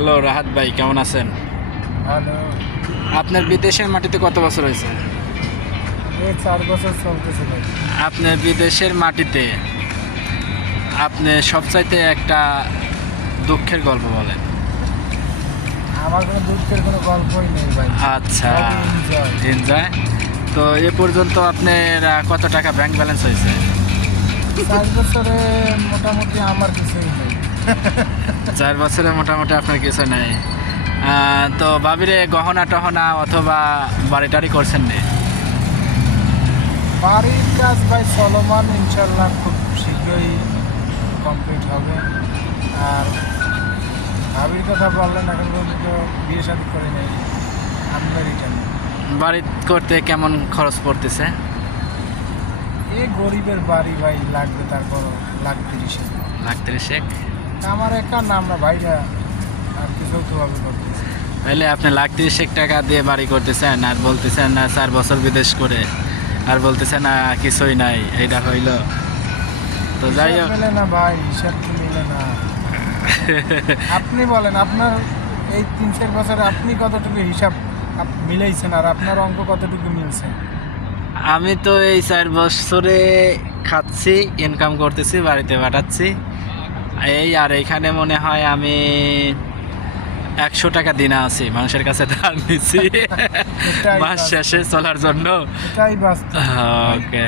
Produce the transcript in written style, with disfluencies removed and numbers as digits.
Hello Rahat ভাই, কেমন আছেন? হ্যালো। আপনার বিদেশের মাটিতে কত বছর হয়েছে? এই 4 বছর চলতেছে ভাই। আপনার বিদেশের মাটিতে আপনি সবচাইতে একটা দুঃখের গল্প বলেন। আমার কোনো দুঃখের কোনো গল্পই নেই ভাই। আচ্ছা, এনজয়। এনজয়। তো এ পর্যন্ত আপনার কত টাকা ব্যাংক ব্যালেন্স হয়েছে? 4 বছরে মোটামুটি আমার কিছুই নেই। 4 বছরে মোটামুটি আপনার কিছু নেই। তো ভাবিরে গহনা টহনা অথবা বাড়ি টাড়ি করছেন নি? বাড়ির কাজ ভাই চলমান, ইনশাল্লাহ খুব শীঘ্রই কমপ্লিট হবে। আর ভাবির কথা বললেন, এখন পর্যন্ত বিয়ে শাদী করে নেই, আনম্যারিড। বাড়ি করতে কেমন খরচ পড়তেছে? এই গরিবের বাড়ি ভাই, লাগবে তারপর লাখ 30। লাখ 30? আমার একটা নাম না ভাইরা, আর কি যৌথভাবে করতেছে। তাহলে আপনি লাখ 30 টাকা দিয়ে বাড়ি করতেছেন আর বলতেছেন না 4 বছর বিদেশ করে, আর বলতেছেন না কিছুই নাই, এইটা হইল? তো যাই হিসাব হোক, মেলে না ভাই, হিসাব তো মেলে না। আপনি বলেন, আপনার এই 3-4 বছরে আপনি কতটুকু হিসাব মিলাইছেন, আর আপনার অঙ্ক কতটুকু মিলছে? আমি তো এই 4 বছরে খাচ্ছি, ইনকাম করতেছি, বাড়িতে পাঠাচ্ছি এই। আর এইখানে মনে হয় আমি 100 টাকা দিনা আছি, মানুষের কাছে ধার নিচ্ছি এটাই মাস শেষে চলার জন্য। এটাই বাস্তব। ওকে।